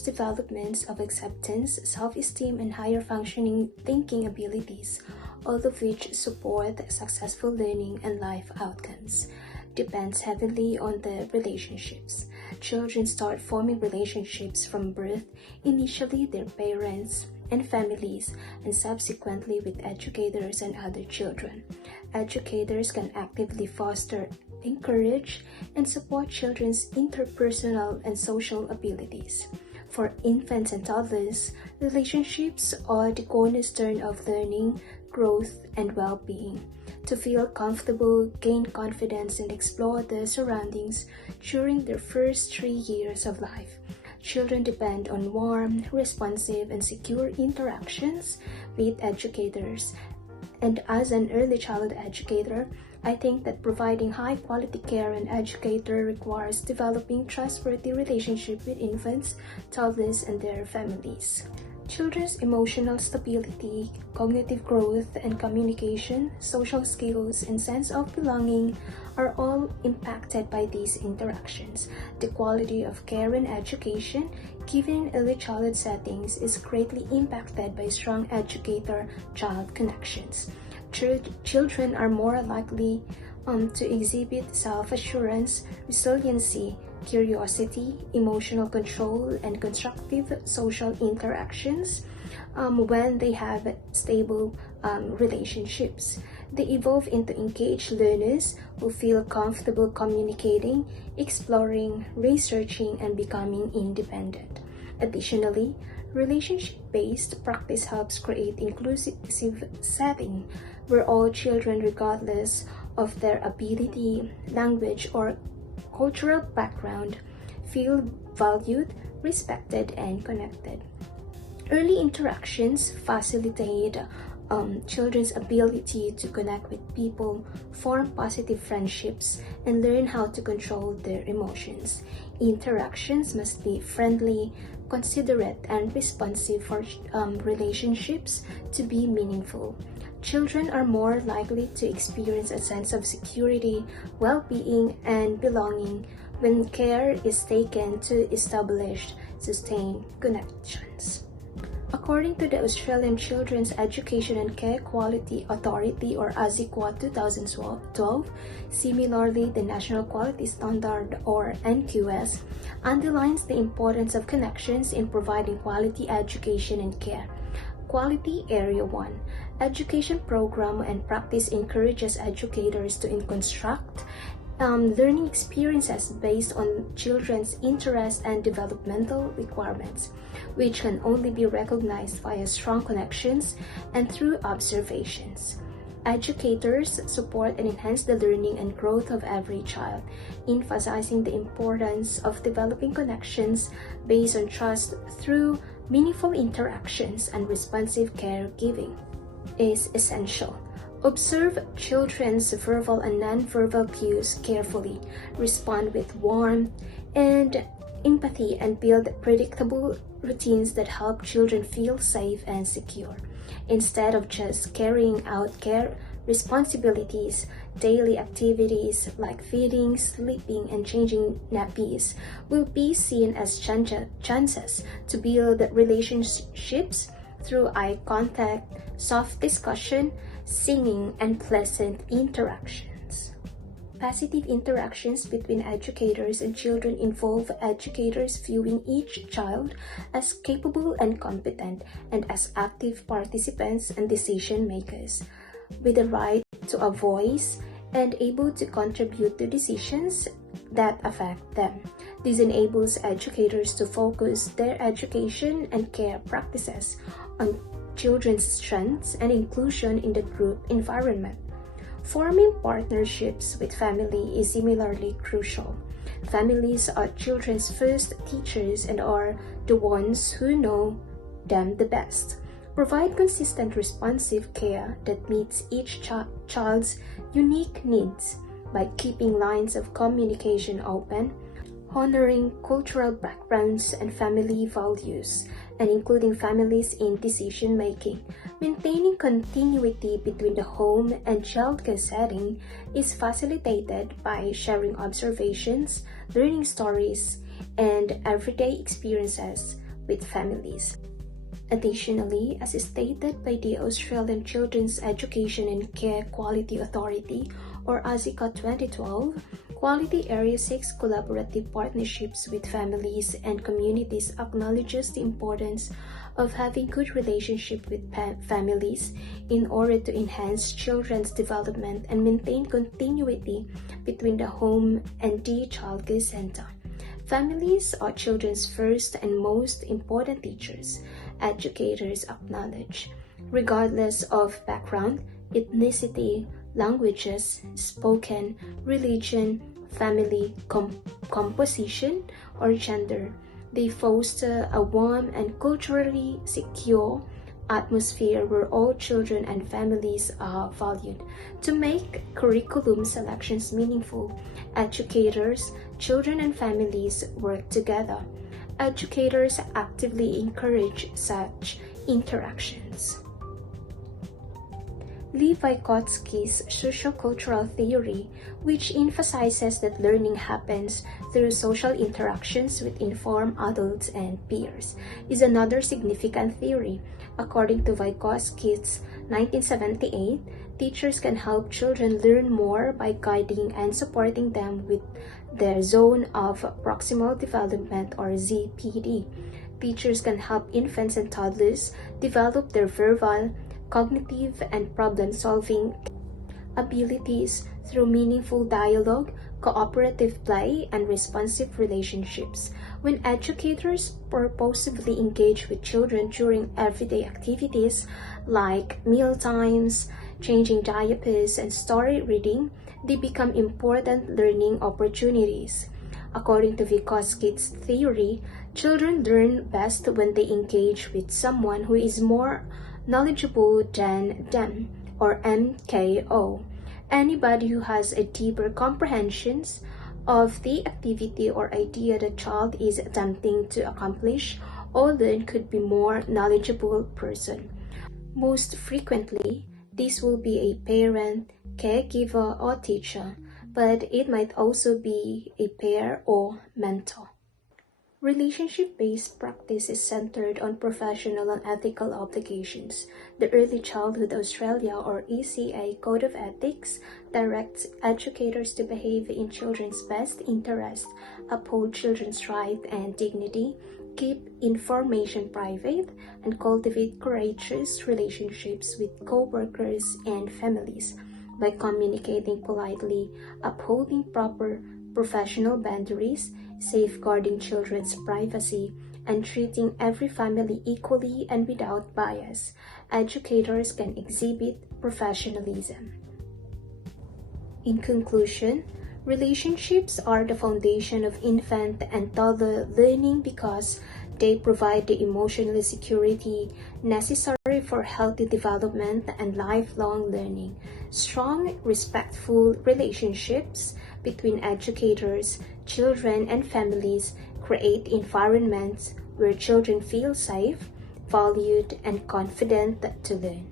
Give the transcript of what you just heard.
fosters developments of acceptance, self-esteem, and higher functioning thinking abilities, all of which support successful learning and life outcomes. Depends heavily on the relationships. Children start forming relationships from birth, initially their parents and families, and subsequently with educators and other children. Educators can actively foster, encourage, and support children's interpersonal and social abilities. For infants and toddlers, relationships are the cornerstone of learning, growth, and well-being. To feel comfortable, gain confidence, and explore their surroundings during their first 3 years of life, children depend on warm, responsive, and secure interactions with educators. And as an early childhood educator, I think that providing high-quality care and educator requires developing trustworthy relationships with infants, toddlers, and their families. Children's emotional stability, cognitive growth, and communication, social skills, and sense of belonging are all impacted by these interactions. The quality of care and education given in early childhood settings is greatly impacted by strong educator-child connections. Children are more likely to exhibit self-assurance, resiliency, curiosity, emotional control, and constructive social interactions when they have stable relationships. They evolve into engaged learners who feel comfortable communicating, exploring, researching, and becoming independent. Additionally, relationship-based practice helps create inclusive setting where all children, regardless of their ability, language, or cultural background, feel valued, respected, and connected. Early interactions facilitate children's ability to connect with people, form positive friendships, and learn how to control their emotions. Interactions must be friendly, considerate, and responsive for relationships to be meaningful. Children are more likely to experience a sense of security, well-being, and belonging when care is taken to establish sustained connections. According to the Australian Children's Education and Care Quality Authority, or ASIQA 2012, similarly, the National Quality Standard, or NQS, underlines the importance of connections in providing quality education and care. Quality Area 1. Education program and practice encourages educators to construct learning experiences based on children's interests and developmental requirements, which can only be recognized via strong connections and through observations. Educators support and enhance the learning and growth of every child, emphasizing the importance of developing connections based on trust through meaningful interactions and responsive caregiving is essential. Observe children's verbal and non-verbal cues carefully, respond with warmth and empathy, and build predictable routines that help children feel safe and secure. Instead of just carrying out care responsibilities, daily activities like feeding, sleeping, and changing nappies will be seen as chances to build relationships through eye contact, soft discussion, singing, and pleasant interactions. Positive interactions between educators and children involve educators viewing each child as capable and competent, and as active participants and decision makers, with the right to a voice and able to contribute to decisions that affect them. This enables educators to focus their education and care practices on children's strengths and inclusion in the group environment. Forming partnerships with family is similarly crucial. Families are children's first teachers and are the ones who know them the best. Provide consistent responsive care that meets each child's unique needs by keeping lines of communication open, honoring cultural backgrounds and family values, and including families in decision-making. Maintaining continuity between the home and childcare setting is facilitated by sharing observations, learning stories, and everyday experiences with families. Additionally, as stated by the Australian Children's Education and Care Quality Authority, or ASICA 2012, Quality Area 6 collaborative partnerships with families and communities acknowledges the importance of having good relationship with families in order to enhance children's development and maintain continuity between the home and the childcare center. Families are children's first and most important teachers, educators acknowledge, regardless of background, ethnicity, languages spoken, religion, family composition, or gender. They foster a warm and culturally secure atmosphere where all children and families are valued. To make curriculum selections meaningful, educators, children, and families work together. Educators actively encourage such interactions. Lee Vygotsky's sociocultural theory, which emphasizes that learning happens through social interactions with informed adults and peers, is another significant theory. According to Vygotsky's 1978, teachers can help children learn more by guiding and supporting them with their zone of proximal development, or ZPD. Teachers can help infants and toddlers develop their verbal, cognitive, and problem-solving abilities through meaningful dialogue, cooperative play, and responsive relationships. When educators purposefully engage with children during everyday activities like meal times, changing diapers, and story reading, they become important learning opportunities. According to Vygotsky's theory, children learn best when they engage with someone who is more knowledgeable than them, or MKO. Anybody who has a deeper comprehension of the activity or idea the child is attempting to accomplish or learn could be more knowledgeable person. Most frequently, this will be a parent, caregiver, or teacher, but it might also be a peer or mentor. Relationship-based practice is centered on professional and ethical obligations. The Early Childhood Australia, or ECA, Code of Ethics directs educators to behave in children's best interest, uphold children's rights and dignity, keep information private, and cultivate courageous relationships with co-workers and families. By communicating politely, upholding proper professional boundaries, safeguarding children's privacy, and treating every family equally and without bias, educators can exhibit professionalism. In conclusion, relationships are the foundation of infant and toddler learning because they provide the emotional security necessary for healthy development and lifelong learning. Strong, respectful relationships between educators, children, and families create environments where children feel safe, valued, and confident to learn.